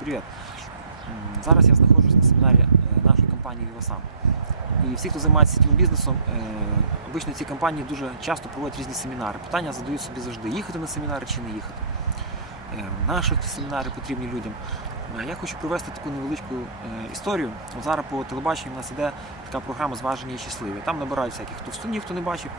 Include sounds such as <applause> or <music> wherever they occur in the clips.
Привіт. Зараз я знаходжусь на семінарі е, нашої компанії Вівасам. І всі, хто займається сітєвим бізнесом, е, обично ці компанії дуже часто проводять різні семінари. Питання задають собі завжди, їхати на семінари чи не їхати. Е, Наші семінари потрібні людям. Е, Я хочу привести таку невеличку е, історію. Зараз по телебаченню у нас іде така програма Зважені і щасливі. Там набирають всяких товстунів, хто не бачив.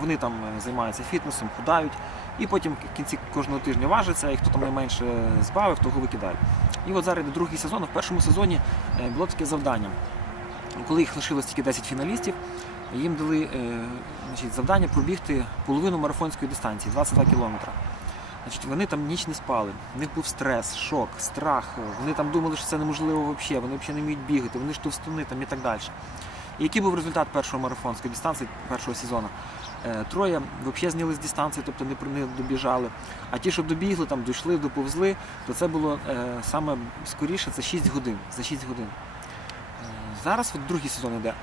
Вони там е, займаються фітнесом, худають, і потім в кінці кожного тижня важаться, і хто там найменше збавив, того викидають. І от зараз йде другий сезон. В першому сезоні було таке завдання. Коли їх лишилось тільки 10 фіналістів, їм дали значить, завдання пробігти половину марафонської дистанції 22 кілометри. Значить, вони там ніч не спали. В них був стрес, шок, страх. Вони там думали, що це неможливо взагалі, вони взагалі не вміють бігати, вони ж товстуни там і так далі. І який був результат першої марафонської дистанції першого сезону? Е, Троє взагалі зняли з дистанції, тобто не, добіжали. А ті, що добігли, там дійшли, доповзли, то це було е, саме скоріше, це 6 годин. За 6 годин. Е, Зараз от другий сезон іде.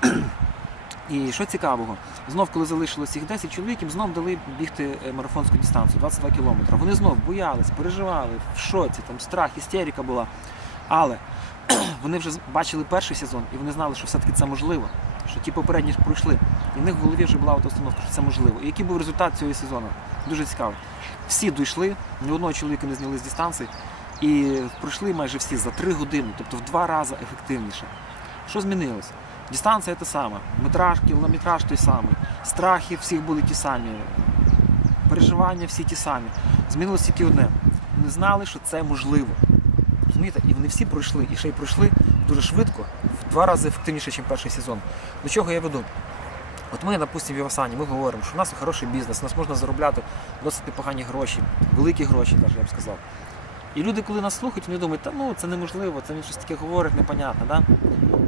І що цікавого, знов, коли залишилось їх 10 чоловік, їм знов дали бігти е, марафонську дистанцію 22 кілометри. Вони знов боялись, переживали, в шоці, там страх, істерика була. Але <clears throat> вони вже бачили перший сезон і вони знали, що все-таки це можливо, що ті попередні ж пройшли. І в них в голові вже була от установка, що це можливо. І який був результат цього сезону? Дуже цікаво. Всі дійшли, ні одного чоловіка не зняли з дистанції, і пройшли майже всі за 3 години, тобто в два рази ефективніше. Що змінилось? Дистанція та сама, метраж, кілометраж той самий, страхи всіх були ті самі, переживання всі ті самі. Змінилось тільки одне. Вони знали, що це можливо. Розумієте? І вони всі пройшли, і ще й пройшли дуже швидко, в два рази ефективніше, ніж перший сезон. До чого я веду? От ми, допустимо, в Івасані, ми говоримо, що у нас хороший бізнес, у нас можна заробляти досить непогані гроші, великі гроші, навіть я б сказав. І люди, коли нас слухають, вони думають, та ну це неможливо, це він щось таке говорить, непонятно. Да?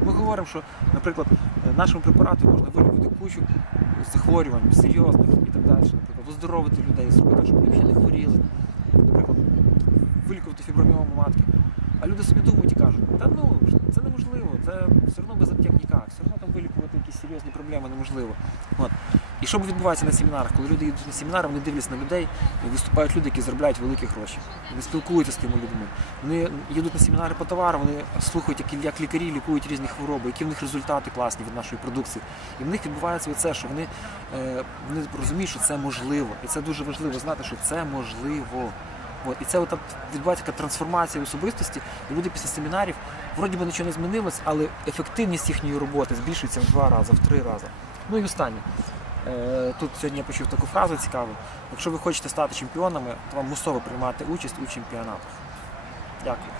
Ми говоримо, що, наприклад, е, нашому препарату можна вилікувати кучу захворювань, серйозних і так далі. Наприклад, оздоровити людей, зробити, щоб вони взагалі не хворіли. Наприклад, вилікувати фіброміому матки. А люди собі думають і кажуть, та ну це неможливо, це все одно без аптек ніяк, все одно там вилікувати якісь серйозні проблеми неможливо. От. І що відбувається на семінарах? Коли люди йдуть на семінари, вони дивляться на людей, і виступають люди, які заробляють великі гроші. Вони спілкуються з тими людьми. Вони їдуть на семінари по товару, вони слухають, як лікарі лікують різні хвороби, які в них результати класні від нашої продукції. І в них відбувається це, що вони, е, вони розуміють, що це можливо. І це дуже важливо знати, що це можливо. От. І це от відбувається така трансформація особистості. І люди після семінарів вроді би нічого не змінилось, але ефективність їхньої роботи збільшується в два рази, в три рази. Ну і останнє. Е, Тут сьогодні я почув таку фразу цікаву. Якщо ви хочете стати чемпіонами, то вам мусово приймати участь у чемпіонатах. Дякую.